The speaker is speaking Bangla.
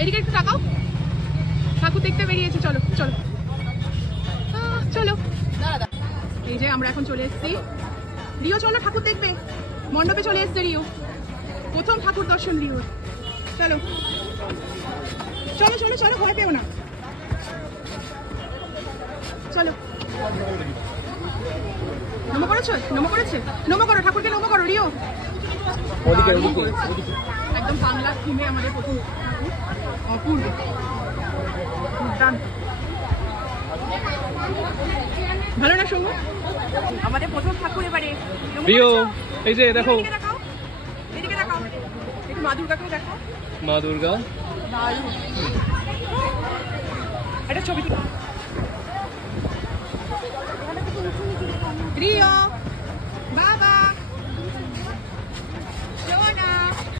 এদিকে একটু তাকাও, ঠাকুর দেখতে বেরিয়েছে। চলো চলো চলো। এই যে আমরা এখন চলে এসেছি। রিও চলো ঠাকুর দেখবে, মণ্ডপে চলে এসছে রিও, প্রথম ঠাকুর দর্শন রিও। চলো চলো চলো চলো, ভয় পেও না, চলো। নমো করেছো? নমো করেছে? নমো করো, ঠাকুরকে নমো করো রিও। একদম বাংলা থিমে আমাদের প্রথম অপূর্ব, ভালো না সঙ্গ? আমাদের প্রথম ঠাকুর এবারে রিও। এই যে দেখো, এদিকে দেখাও, একটু মা দুর্গাকেও দেখাও। মা দুর্গা, একটা ছবি রিও।